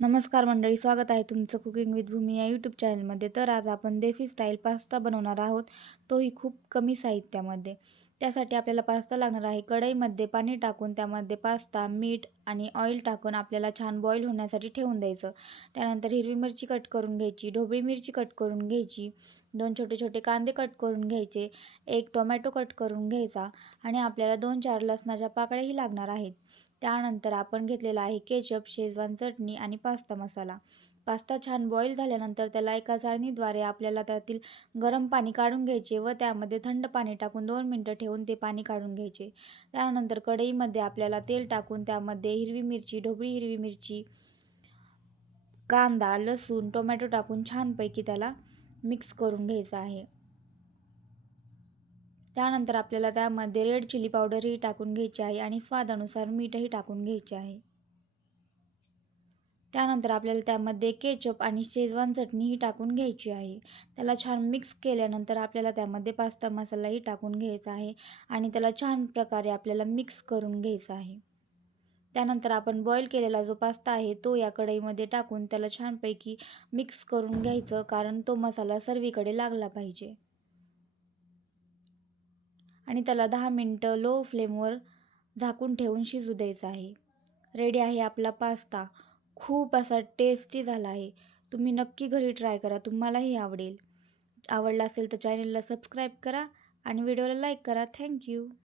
नमस्कार मंडळी, स्वागत आहे तुमचं कुकिंग विथ भूमी या यूट्यूब चॅनलमध्ये. तर आज आपण देसी स्टाईल पास्ता बनवणार आहोत, तोही खूप कमी साहित्यामध्ये. त्यासाठी आपल्याला पास्ता लागणार आहे. कढईमध्ये पाणी टाकून त्यामध्ये पास्ता, मीठ आणि ऑइल टाकून आपल्याला छान बॉईल होण्यासाठी ठेवून द्यायचं. त्यानंतर हिरवी मिरची कट करून घ्यायची, ढोबळी मिरची कट करून घ्यायची, 2 छोटे छोटे कांदे कट करून घ्यायचे, 1 टोमॅटो कट करून घ्यायचा आणि आपल्याला 2-4 लसणाच्या पाकळ्याही लागणार आहेत. त्यानंतर आपण घेतलेला आहे केचप, शेजवान चटणी आणि पास्ता मसाला. पास्ता छान बॉईल झाल्यानंतर त्याला एका चाळणीद्वारे आपल्याला त्यातील गरम पाणी काढून घ्यायचे व त्यामध्ये थंड पाणी टाकून 2 मिनटं ठेवून ते पाणी काढून घ्यायचे. त्यानंतर कढईमध्ये आपल्याला तेल टाकून त्यामध्ये हिरवी मिरची, ढोबळी हिरवी मिरची, कांदा, लसूण, टोमॅटो टाकून छानपैकी त्याला मिक्स करून घ्यायचं आहे. त्यानंतर आपल्याला त्यामध्ये रेड चिली पावडरही टाकून घ्यायची आहे आणि स्वादानुसार मीठही टाकून घ्यायचे आहे. त्यानंतर आपल्याला त्यामध्ये केचप आणि शेजवान चटणीही टाकून घ्यायची आहे. त्याला छान मिक्स केल्यानंतर आपल्याला त्यामध्ये पास्ता मसालाही टाकून घ्यायचा आहे आणि त्याला छान प्रकारे आपल्याला मिक्स करून घ्यायचा आहे. त्यानंतर आपण बॉईल केलेला जो पास्ता आहे तो या कढईमध्ये टाकून त्याला छानपैकी मिक्स करून घ्यायचं, कारण तो मसाला सर्वीकडे लागला पाहिजे. आणि त्याला 10 मिनटं लो फ्लेमवर झाकून ठेवून शिजू द्यायचं आहे. रेडी आहे आपला पास्ता. खूप असा टेस्टी झाला आहे. तुम्ही नक्की घरी ट्राय करा, तुम्हालाही आवडेल. आवडला असेल तर चॅनलला सबस्क्राईब करा आणि व्हिडिओला लाईक करा. थँक्यू.